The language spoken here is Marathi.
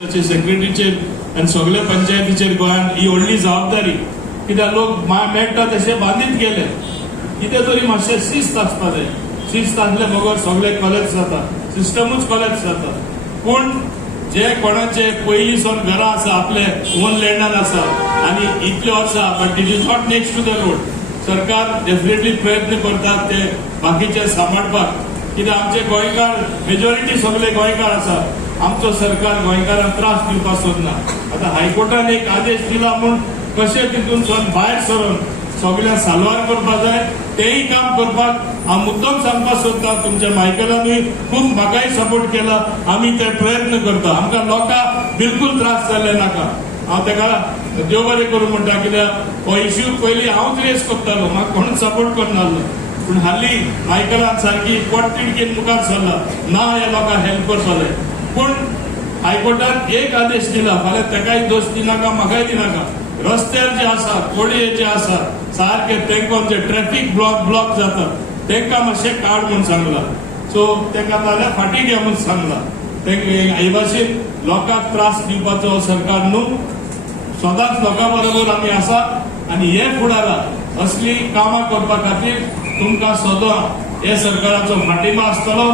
सेक्रेटरीचेर आनी सगळ्या पंचायतीचेर गोंयांत ही व्हडली जबाबदारी, कित्याक लोक मेळटा तशे बांदीत गेले. कितें तरी मातशें शिस्त आसपा जाय. शिस्त आसले बगर सगळें कलेक्ट जाता, सिस्टमूच कलेक्ट जाता. पूण जे कोणाचे पयलींसून घरां आसा, आपले ओन लँडान आसा आनी इतले वर्सां, but it is not next to the road. सरकार डेफिनेटली प्रयत्न करतात ते बाकीचे सांबाळपाक, कित्याक आमचे गोंयकार मेजॉरिटी सगळे गोंयकार आसा. आमचो सरकार गोंयकारांक त्रास दिवपाक सोदना. आतां हायकोर्टान एक आदेश दिला म्हूण कशें तितूनसून भायर सरून सगळ्यांक साल्वार करपाक जाय, तेंय काम करपाक हांव मुद्दम सांगपाक सोदतां. तुमच्या मायकलानूय खूब म्हाकाय सपोर्ट केला. आमी ते प्रयत्न करता. आमकां लोकांक बिलकूल त्रास जाल्ले नाका. हांव तेका देव बरें करूं म्हणटा, कित्याक हो इश्यू पयलीं हांवूच रेस करतालो, म्हाका कोणूच सपोर्ट करनासलो. पूण हालीं मायकलान सारकी पोटतिडकीन मुखार सरला, ना हे लोकांक हेल्प करपाक जाय. पूण हायकोर्टान एक आदेश दिला, फाल्यां तेकाय दोश दिनाका, म्हाकाय दिनाका. रस्त्यार जे आसा, कोडये जे आसा, सारखे तेंकां जे ट्रॅफिक ब्लॉक जाता, तेंकां मातशें काड म्हूण सांगला. सो तेंकां नाल्यार फाटीं घे म्हूण सांगला. हे भाशेन लोकांक त्रास दिवपाचो सरकार न्हू. सदांच लोकां बरोबर आमी आसा आनी हे फुडाराक असली कामां करपा खातीर तुमकां सदां हे सरकाराचो फाटिंबा आसतलो.